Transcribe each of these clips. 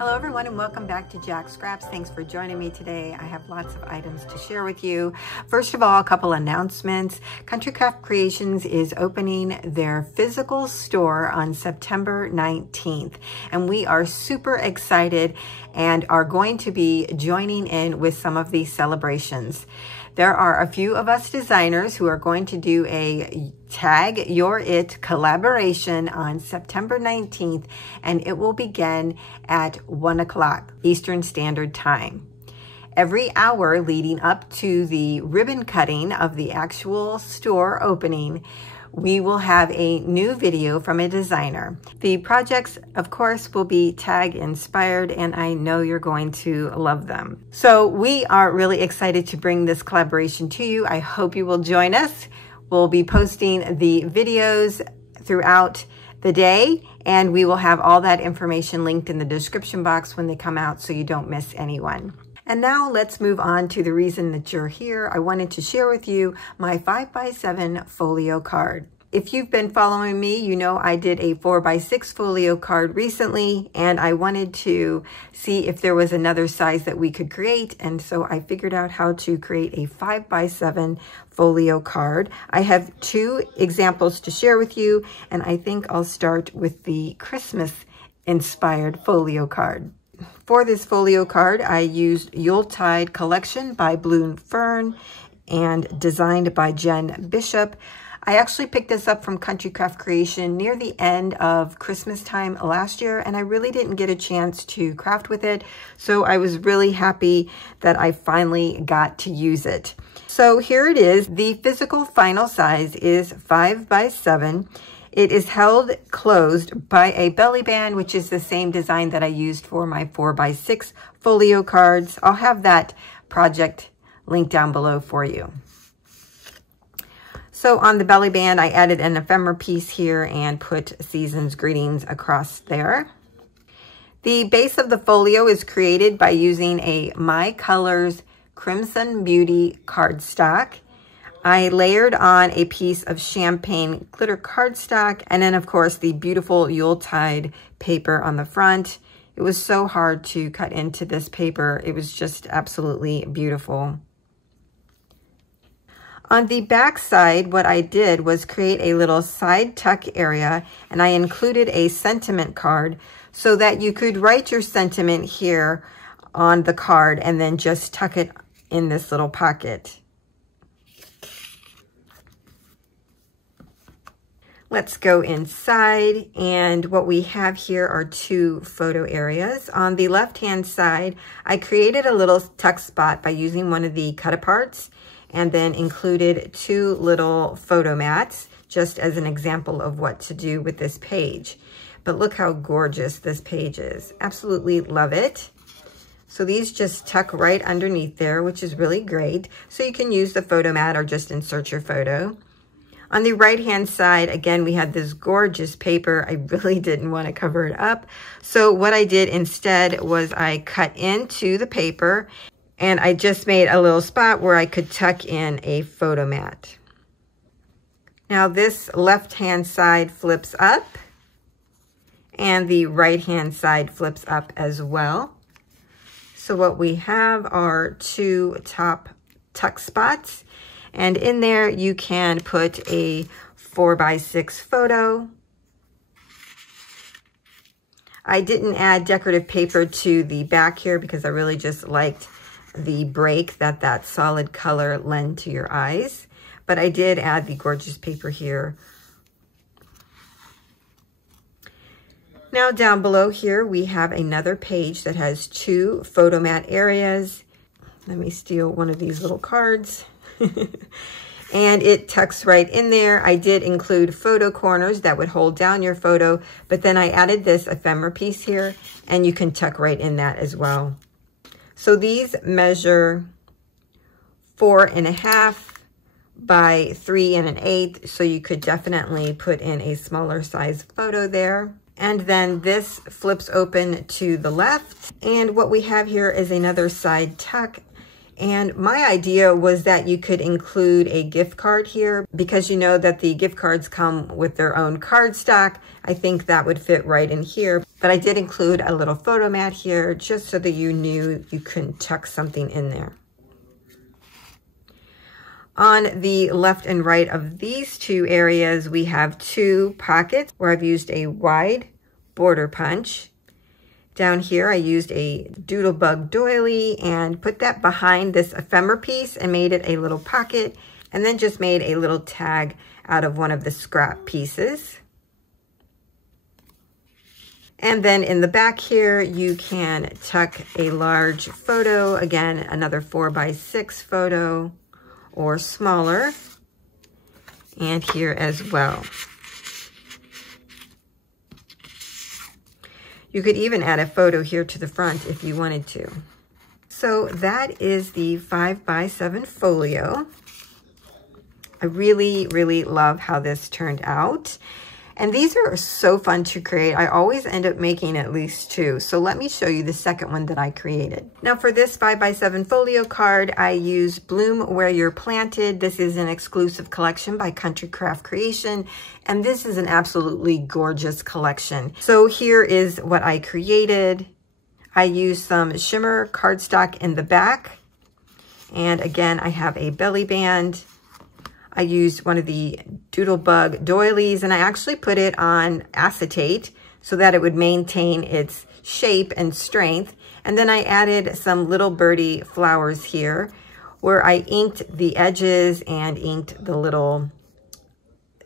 Hello everyone and welcome back to Jacqs Scraps. Thanks for joining me today. I have lots of items to share with you. First of all, a couple announcements. Country Craft Creations is opening their physical store on September 19th, and we are super excited and are going to be joining in with some of these celebrations. There are a few of us designers who are going to do a Tag Your It collaboration on September 19th, and it will begin at 1 o'clock Eastern Standard Time. Every hour leading up to the ribbon cutting of the actual store opening, we will have a new video from a designer. The projects, of course, will be tag inspired, and I know you're going to love them. So we are really excited to bring this collaboration to you. I hope you will join us. We'll be posting the videos throughout the day, and we will have all that information linked in the description box when they come out so you don't miss anyone. And now let's move on to the reason that you're here. I wanted to share with you my 5x7 folio card. If you've been following me, you know I did a 4x6 folio card recently, and I wanted to see if there was another size that we could create. And so I figured out how to create a 5x7 folio card. I have two examples to share with you, and I think I'll start with the Christmas inspired folio card. For this folio card, I used Yuletide Collection by Fern and designed by Jen Bishop. I actually picked this up from Country Craft Creation near the end of Christmas time last year, and I really didn't get a chance to craft with it, so I was really happy that I finally got to use it. So here it is. The physical final size is 5x7. It is held closed by a belly band, which is the same design that I used for my 4x6 folio cards. I'll have that project linked down below for you. So on the belly band, I added an ephemera piece here and put Season's Greetings across there. The base of the folio is created by using a My Colors Crimson Beauty cardstock. I layered on a piece of champagne glitter cardstock, and then of course the beautiful Yuletide paper on the front. It was so hard to cut into this paper. It was just absolutely beautiful. On the back side, what I did was create a little side tuck area, and I included a sentiment card so that you could write your sentiment here on the card and then just tuck it in this little pocket. Let's go inside, and what we have here are two photo areas. On the left-hand side, I created a little tuck spot by using one of the cut-aparts and then included two little photo mats just as an example of what to do with this page. But look how gorgeous this page is. Absolutely love it. So these just tuck right underneath there, which is really great. So you can use the photo mat or just insert your photo. On the right-hand side, again, we had this gorgeous paper. I really didn't want to cover it up. So what I did instead was I cut into the paper, and I just made a little spot where I could tuck in a photo mat. Now this left-hand side flips up, and the right-hand side flips up as well. So what we have are two top tuck spots. And in there, you can put a 4x6 photo. I didn't add decorative paper to the back here because I really just liked the break that solid color lent to your eyes. But I did add the gorgeous paper here. Now down below here, we have another page that has two photo mat areas. Let me steal one of these little cards. And it tucks right in there. I did include photo corners that would hold down your photo, but then I added this ephemera piece here, and you can tuck right in that as well. So these measure 4.5 by 3 1/8, so you could definitely put in a smaller size photo there. And then this flips open to the left, and what we have here is another side tuck. And my idea was that you could include a gift card here because you know that the gift cards come with their own cardstock. I think that would fit right in here. But I did include a little photo mat here just so that you knew you couldn't tuck something in there. On the left and right of these two areas, we have two pockets where I've used a wide border punch. Down here, I used a doodlebug doily and put that behind this ephemera piece and made it a little pocket, and then just made a little tag out of one of the scrap pieces. And then in the back here, you can tuck a large photo, again, another 4x6 photo or smaller, and here as well. You could even add a photo here to the front if you wanted to. So that is the 5x7 folio. I really, really love how this turned out. And these are so fun to create. I always end up making at least two. So let me show you the second one that I created. Now for this 5x7 folio card, I used Bloom Where You're Planted. This is an exclusive collection by Country Craft Creation. And this is an absolutely gorgeous collection. So here is what I created. I used some shimmer cardstock in the back. And again, I have a belly band. I used one of the doodlebug doilies, and I actually put it on acetate so that it would maintain its shape and strength. And then I added some little birdie flowers here where I inked the edges and inked the little,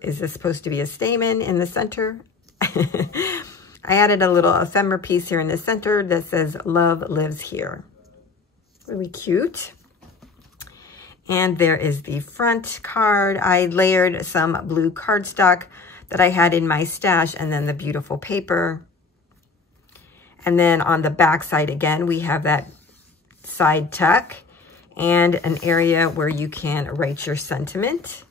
is this supposed to be a stamen in the center? I added a little ephemera piece here in the center that says "Love Lives Here." Really cute. And there is the front card. I layered some blue cardstock that I had in my stash, and then the beautiful paper. And then on the back side again, we have that side tuck and an area where you can write your sentiment.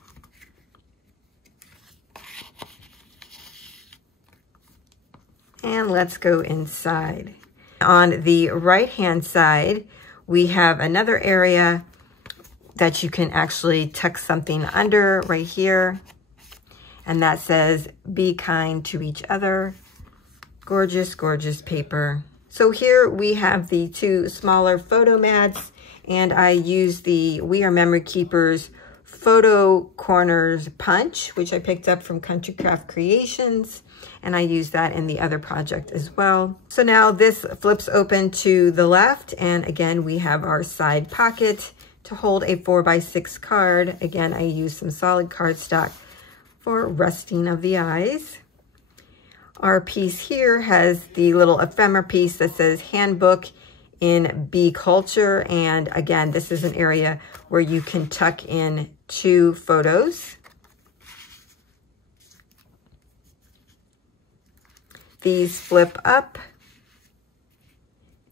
And let's go inside. On the right-hand side, we have another area that you can actually tuck something under right here. And that says, "Be kind to each other." Gorgeous, gorgeous paper. So here we have the two smaller photo mats, and I use the We Are Memory Keepers Photo Corners Punch, which I picked up from Country Craft Creations. And I use that in the other project as well. So now this flips open to the left. And again, we have our side pocket to hold a 4x6 card. Again, I use some solid cardstock for resting of the eyes. Our piece here has the little ephemera piece that says Handbook in Bee Culture. And again, this is an area where you can tuck in two photos. These flip up.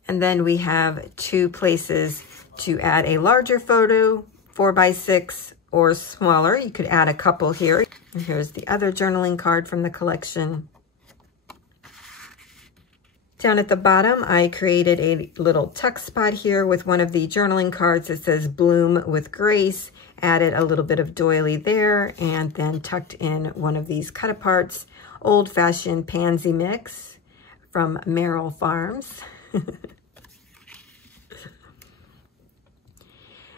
And then we have two places to add a larger photo, 4x6 or smaller. You could add a couple here. And here's the other journaling card from the collection. Down at the bottom, I created a little tuck spot here with one of the journaling cards that says Bloom with Grace. Added a little bit of doily there, and then tucked in one of these cut-aparts, old-fashioned pansy mix from Merrill Farms.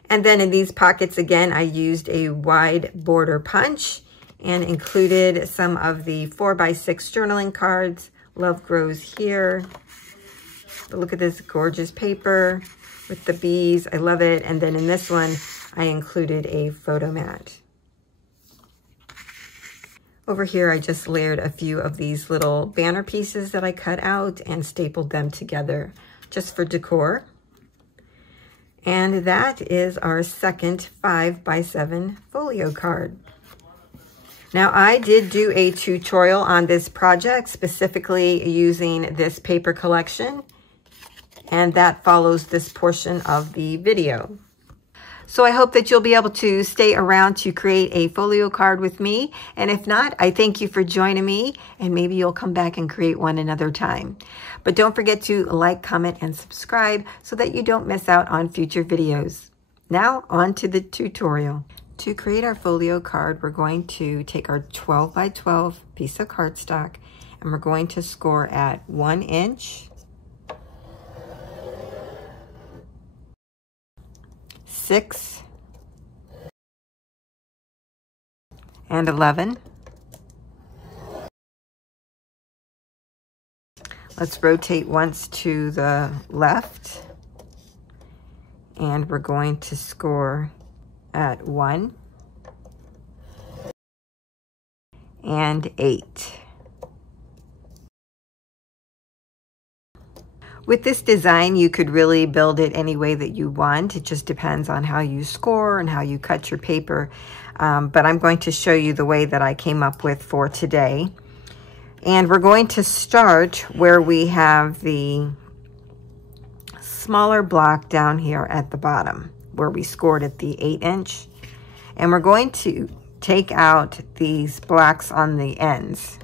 And then in these pockets, again, I used a wide border punch and included some of the 4x6 journaling cards. Love grows here. But look at this gorgeous paper with the bees. I love it. And then in this one, I included a photo mat. Over here, I just layered a few of these little banner pieces that I cut out and stapled them together just for decor. And that is our second 5x7 folio card. Now, I did do a tutorial on this project, specifically using this paper collection, and that follows this portion of the video. So I hope that you'll be able to stay around to create a folio card with me. And if not, I thank you for joining me, and maybe you'll come back and create one another time. But don't forget to like, comment, and subscribe so that you don't miss out on future videos. Now on to the tutorial. To create our folio card, we're going to take our 12 by 12 piece of cardstock and we're going to score at 1 inch, 6, and 11. Let's rotate once to the left, and we're going to score at 1 and 8. With this design, you could really build it any way that you want. It just depends on how you score and how you cut your paper. But I'm going to show you the way that I came up with for today. And we're going to start where we have the smaller block down here at the bottom, where we scored at the 8 inch. And we're going to take out these blocks on the ends.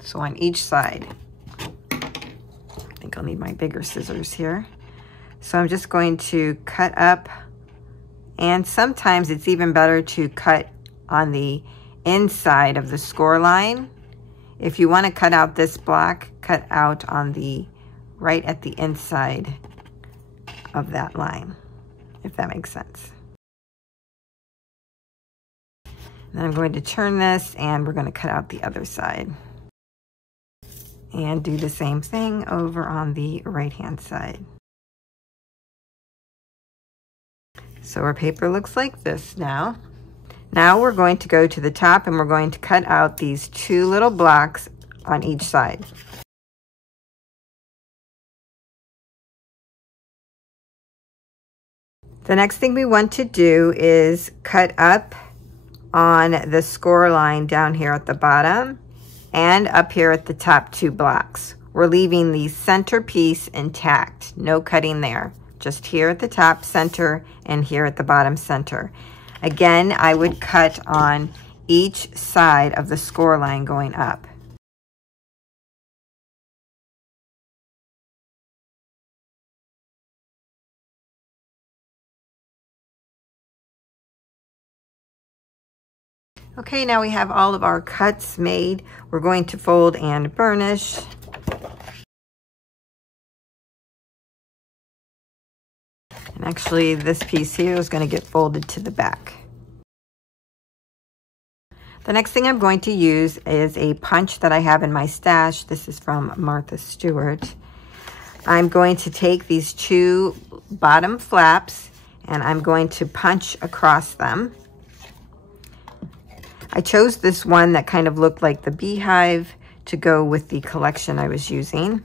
So on each side. I think I'll need my bigger scissors here. So I'm just going to cut up, and sometimes it's even better to cut on the inside of the score line. If you want to cut out this block, cut out on the right at the inside of that line, if that makes sense. Then I'm going to turn this and we're going to cut out the other side. And do the same thing over on the right-hand side. So our paper looks like this now. Now we're going to go to the top and we're going to cut out these 2 little blocks on each side. The next thing we want to do is cut up on the score line down here at the bottom and up here at the top 2 blocks. We're leaving the center piece intact, no cutting there. Just here at the top center and here at the bottom center. Again, I would cut on each side of the score line going up. Okay, now we have all of our cuts made. We're going to fold and burnish. And actually, this piece here is going to get folded to the back. The next thing I'm going to use is a punch that I have in my stash. This is from Martha Stewart. I'm going to take these 2 bottom flaps and I'm going to punch across them. I chose this one that kind of looked like the beehive to go with the collection I was using.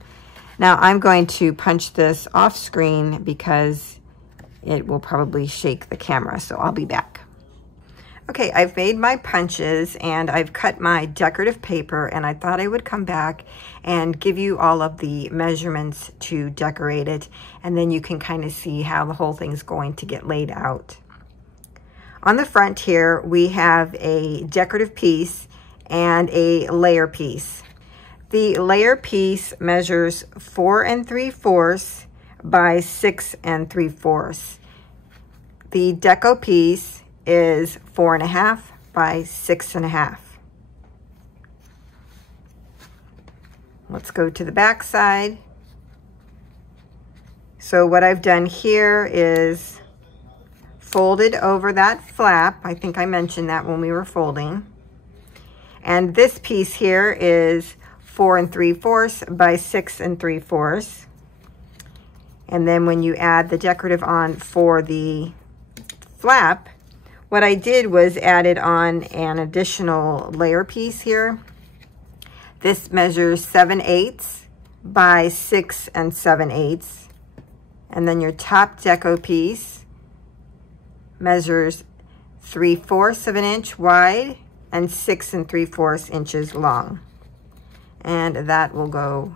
Now I'm going to punch this off screen because it will probably shake the camera, so I'll be back. Okay, I've made my punches and I've cut my decorative paper, and I thought I would come back and give you all of the measurements to decorate it, and then you can kind of see how the whole thing's going to get laid out. On the front here, we have a decorative piece and a layer piece. The layer piece measures 4 3/4 by 6 3/4. The deco piece is 4 1/2 by 6 1/2. Let's go to the back side. So what I've done here is folded over that flap. I think I mentioned that when we were folding. And this piece here is 4 3/4 by 6 3/4. And then when you add the decorative on for the flap, what I did was added on an additional layer piece here. This measures 7/8 by 6 7/8. And then your top deco piece measures 3/4 of an inch wide and 6 3/4 inches long. And that will go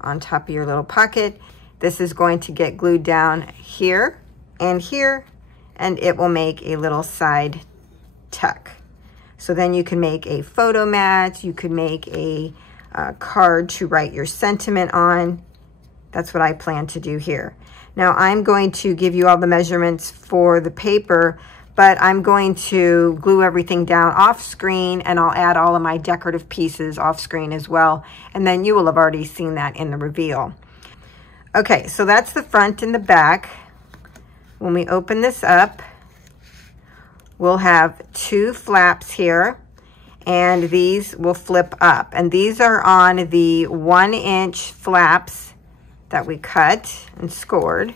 on top of your little pocket. This is going to get glued down here, and it will make a little side tuck. So then you can make a photo mat, you could make a card to write your sentiment on. That's what I plan to do here. Now I'm going to give you all the measurements for the paper, but I'm going to glue everything down off screen, and I'll add all of my decorative pieces off screen as well. And then you will have already seen that in the reveal. Okay, so that's the front and the back. When we open this up, we'll have two flaps here, and these will flip up. And these are on the 1-inch flaps that we cut and scored.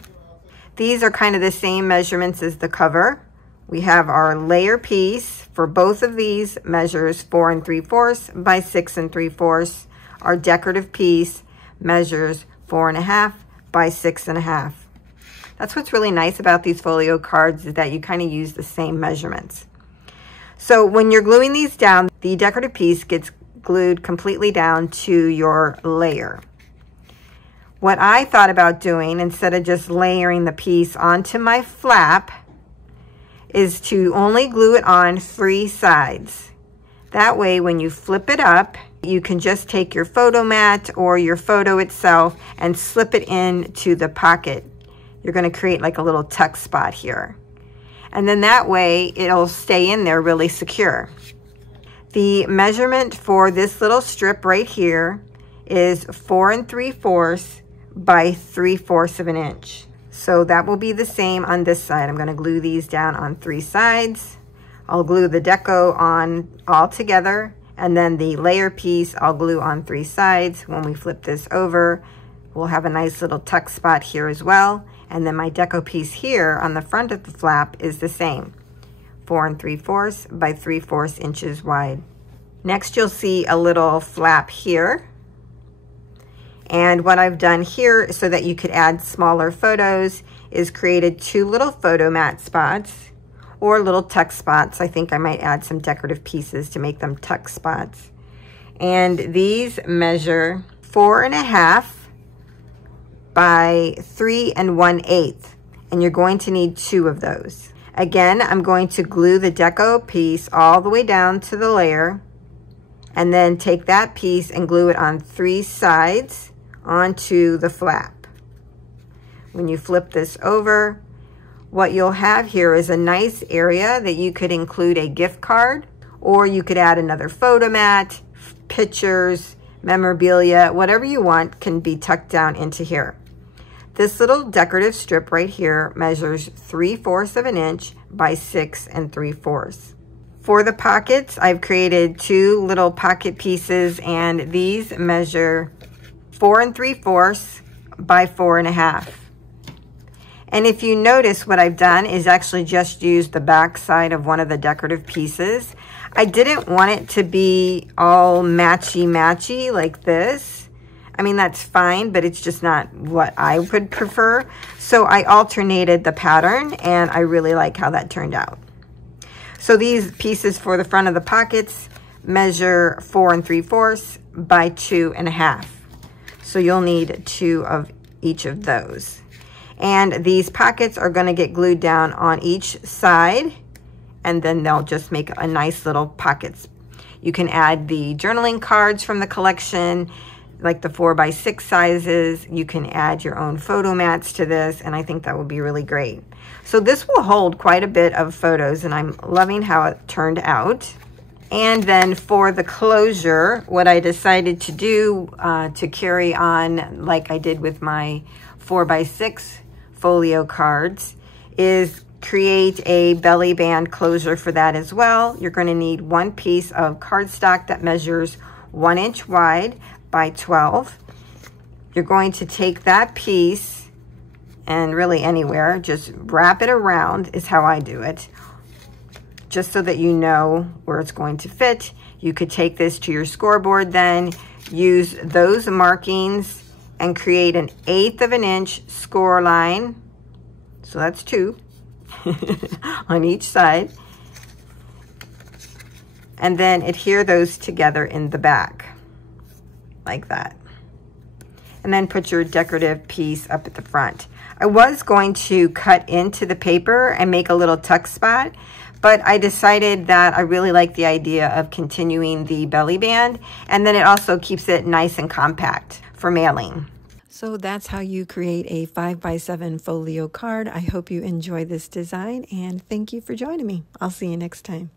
These are kind of the same measurements as the cover. We have our layer piece for both of these measures 4 3/4 by 6 3/4. Our decorative piece measures 4 1/2 by 6 1/2. That's what's really nice about these folio cards, is that you kind of use the same measurements. So when you're gluing these down, the decorative piece gets glued completely down to your layer. What I thought about doing, instead of just layering the piece onto my flap, is to only glue it on 3 sides. That way, when you flip it up, you can just take your photo mat or your photo itself and slip it into the pocket. You're going to create like a little tuck spot here. And then that way, it'll stay in there really secure. The measurement for this little strip right here is 4 3/4 by 3/4 of an inch. So that will be the same on this side. I'm going to glue these down on 3 sides. I'll glue the deco on all together, and then the layer piece I'll glue on 3 sides. When we flip this over, we'll have a nice little tuck spot here as well. And then my deco piece here on the front of the flap is the same, 4 3/4 by 3/4 inches wide. Next, you'll see a little flap here. And what I've done here, so that you could add smaller photos, is created 2 little photo mat spots, or little tuck spots. I think I might add some decorative pieces to make them tuck spots. And these measure 4 1/2 by 3 1/8. And you're going to need 2 of those. Again, I'm going to glue the deco piece all the way down to the layer, and then take that piece and glue it on 3 sides onto the flap. When you flip this over, what you'll have here is a nice area that you could include a gift card, or you could add another photo mat, pictures, memorabilia, whatever you want can be tucked down into here. This little decorative strip right here measures 3/4 of an inch by 6 3/4. For the pockets, I've created 2 little pocket pieces, and these measure 4 3/4 by 4 1/2. And if you notice, what I've done is actually just used the back side of one of the decorative pieces. I didn't want it to be all matchy-matchy like this. I mean, that's fine, but it's just not what I would prefer. So I alternated the pattern, and I really like how that turned out. So these pieces for the front of the pockets measure 4 3/4 by 2 1/2. So you'll need 2 of each of those. And these pockets are going to get glued down on each side, and then they'll just make a nice little pockets. You can add the journaling cards from the collection, like the 4 by 6 sizes. You can add your own photo mats to this, and I think that would be really great. So this will hold quite a bit of photos, and I'm loving how it turned out. And then for the closure, what I decided to do to carry on like I did with my 4 by 6 folio cards is create a belly band closure for that as well. You're going to need 1 piece of cardstock that measures 1 inch wide by 12. You're going to take that piece, and really anywhere, just wrap it around is how I do it, just so that you know where it's going to fit. You could take this to your scoreboard then, use those markings and create an 1/8 of an inch score line. So that's 2 on each side. And then adhere those together in the back like that. And then put your decorative piece up at the front. I was going to cut into the paper and make a little tuck spot, but I decided that I really like the idea of continuing the belly band, and then it also keeps it nice and compact for mailing. So that's how you create a 5x7 folio card. I hope you enjoy this design and thank you for joining me. I'll see you next time.